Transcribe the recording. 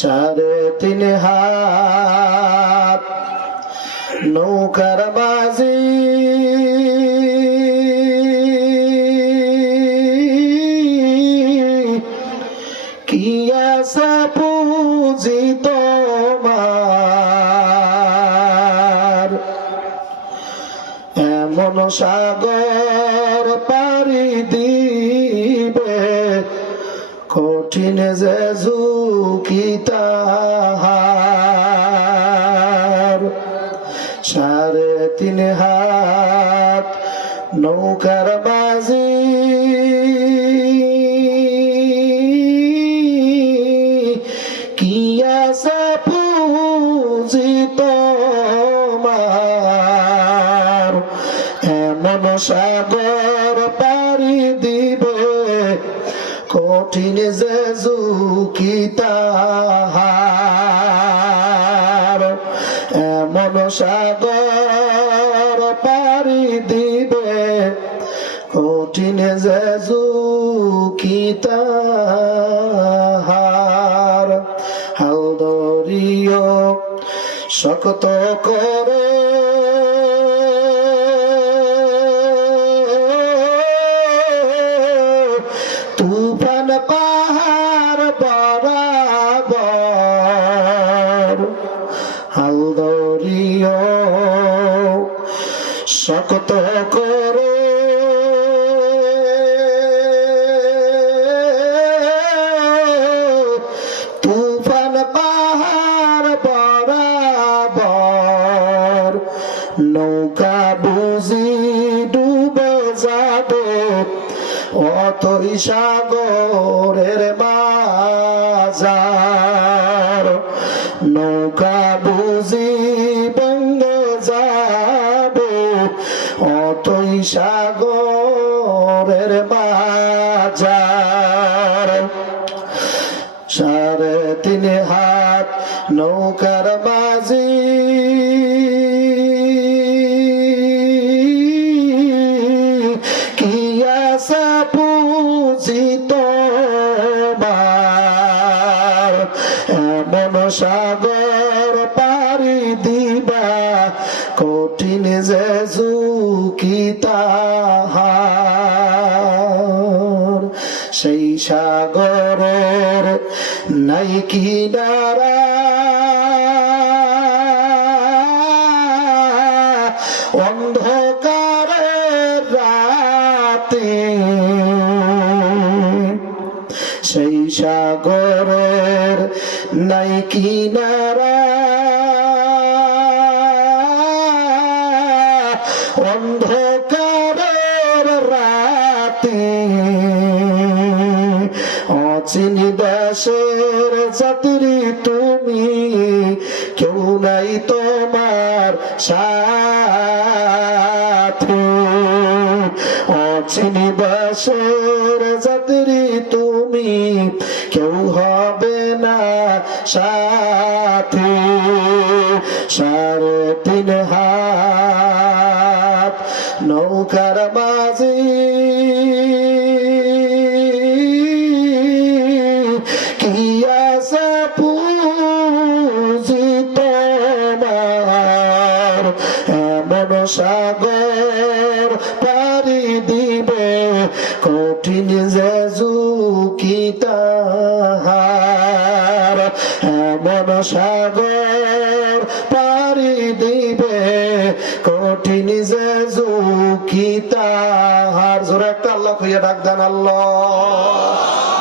সাড়ে তিন হাত। নৌকার বাজি। এমন সাগর পারি দিবে কঠিন যে ঝুঁকি তাহার? সাড়ে তিন হাত নৌকার বাজি। কি আশা পুঁজি তোমার? এমন সাগর কঠিন যে তাহার? এমন সাগর পারি দিবে। কঠিন যে তাহার? হালদরিও শক্ত করে পাহাড় বরাবর হালদরিও শক্ত করে। তুফান পাহাড় বরাবর নৌকা বুঝি অতই সাগরের বাজার। নৌকা বুঝি বঙ্গে যাবে, অতই সাগরের বাজার। সাড়ে তিন হাত নৌকার বাজি সাগর পারি দিবা কঠিন যে তাহার। সেই সাগরের নাই কিনারা সেই সাগরের নাই কিনারা। অন্ধকারের রাতে অচিনি দেশের যাত্রী তুমি, কেউ নাই তোমার সাথে। অচিনি দেশের তুমি কেউ হবে না সাথে। সাড়ে তিন হাত নৌকার মাঝি। সাগর পারি দিবে কঠিন যে ঝুঁকি তাহার এমন সাগর পারি দিবে, কঠিন যে ঝুঁকি তাহার। জোরে একটা আল্লাহ খুঁজে ডাক দেন আল্লাহ।